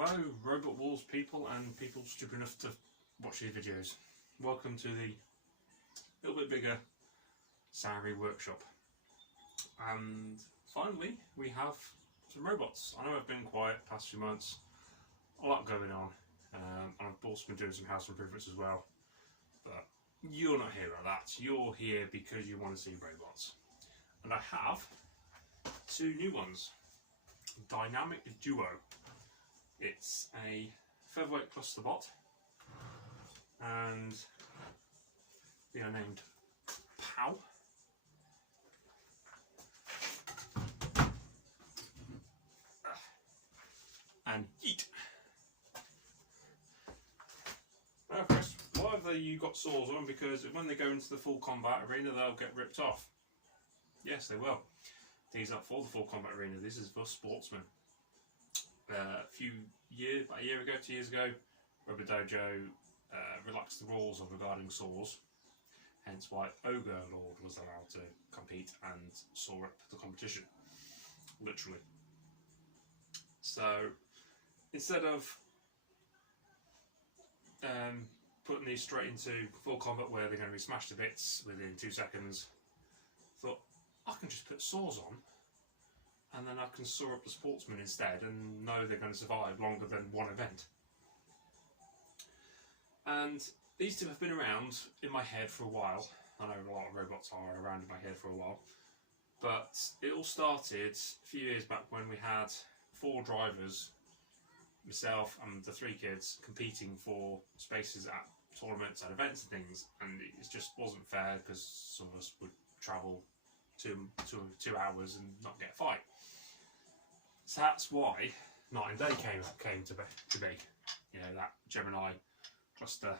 Hello, Robot Wars people and people stupid enough to watch these videos. Welcome to the little bit bigger Saturday workshop. And finally, we have some robots. I know I've been quiet the past few months, a lot going on, and I've also been doing some house improvements as well. But you're not here for that. You're here because you want to see robots. And I have two new ones. Dynamic Duo. It's a featherweight cluster bot, and they are named POW. And Yeet. Now, Chris, why have you got saws on? Because when they go into the full combat arena, they'll get ripped off. Yes, they will. These aren't for the full combat arena. This is for sportsmen. About a year ago, 2 years ago, Robot Dojo relaxed the rules regarding saws, hence why Ogre Lord was allowed to compete and saw up the competition, literally. So instead of putting these straight into full combat where they're going to be smashed to bits within 2 seconds, I thought I can just put saws on, and then I can saw up the sportsmen instead and know they're going to survive longer than one event. And these two have been around in my head for a while. I know a lot of robots are around in my head for a while. But it all started a few years back when we had 4 drivers, myself and the 3 kids, competing for spaces at tournaments and events and things. And it just wasn't fair because some of us would travel 2 hours and not get a fight. So that's why Night and Day came to be. You know, that Gemini cluster.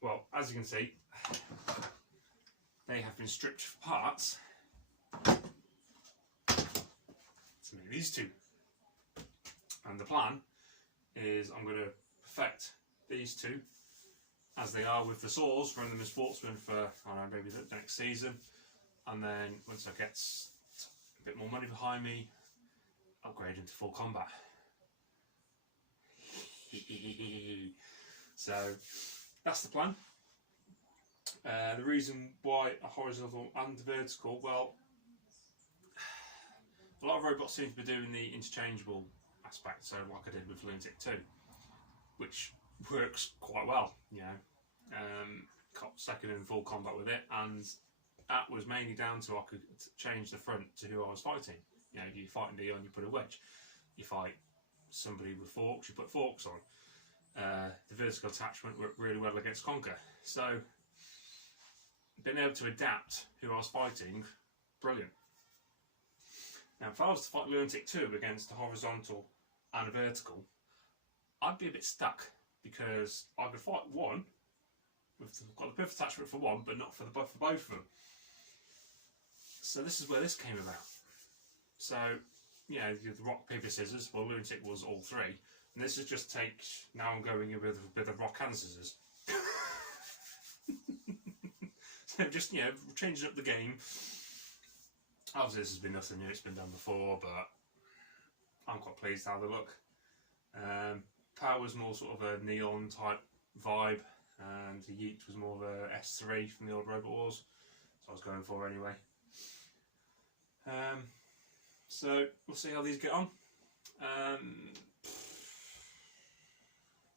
Well, as you can see, they have been stripped for parts to make these two. And the plan is I'm going to perfect these two as they are with the saws, run them as sportsmen for, I don't know, maybe the next season. And then once I get a bit more money behind me, upgrade into full combat. So that's the plan. The reason why a horizontal and vertical, well, a lot of robots seem to be doing the interchangeable aspect, so like I did with Lunatic 2, which works quite well, you know. Got second in full combat with it, and that was mainly down to I could change the front to who I was fighting. You know, if you're fighting Dion, you put a wedge. You fight somebody with forks, you put forks on. The vertical attachment worked really well against Conker. So, being able to adapt who I was fighting, brilliant. Now, if I was to fight Lunatic 2 against a horizontal and a vertical, I'd be a bit stuck because I could fight one. We've got the pivot attachment for one, but not for both of them. So this is where this came about. So, you know, the rock, paper, scissors. Well, Lunatic was all 3, and this is just now I'm going in with a bit of rock and scissors. So just, you know, changing up the game. Obviously, this has been nothing new; it's been done before, but I'm quite pleased how they look. Power's more sort of a neon type vibe, and the Yeet was more of a S3 from the old Robot Wars, so I was going for anyway. So we'll see how these get on.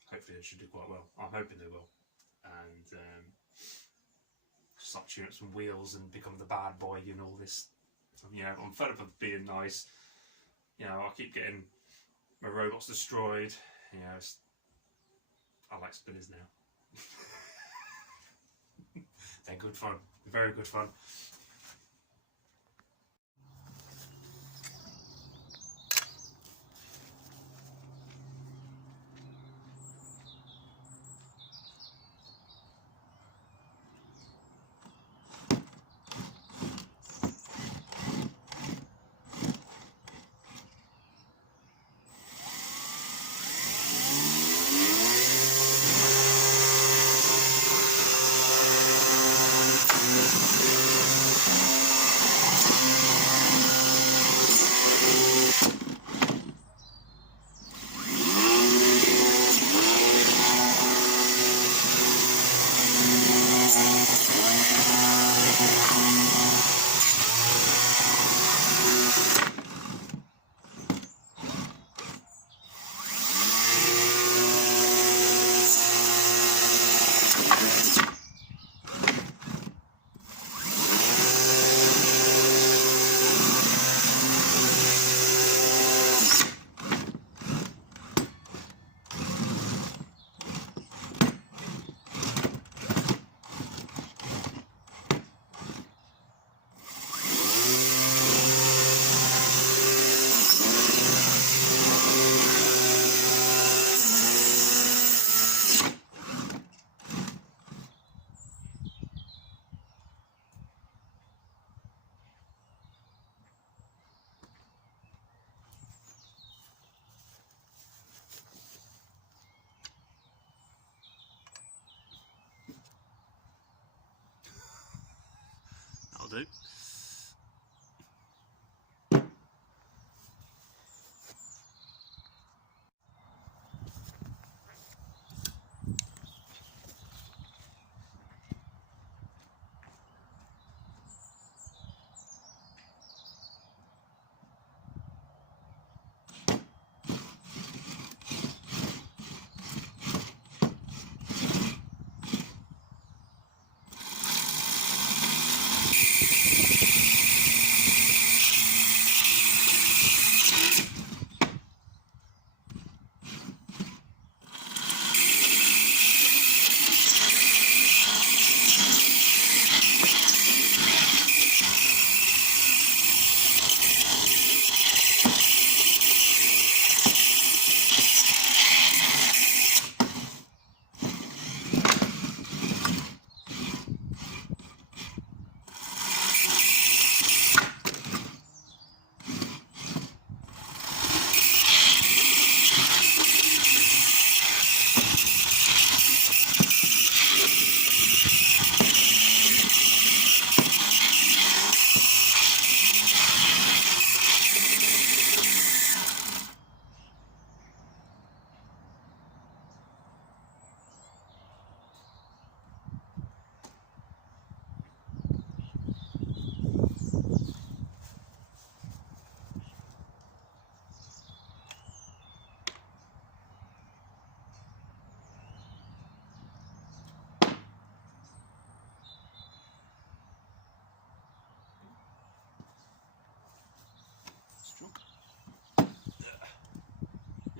Hopefully they should do quite well. I'm hoping they will, and start tuning up some wheels and become the bad boy and all this. You know, I'm fed up of being nice. You know, I keep getting my robots destroyed. You know, I like spinners now. They're good fun. Very good fun. do.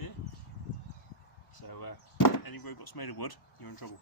Yeah. So any robots made of wood, you're in trouble.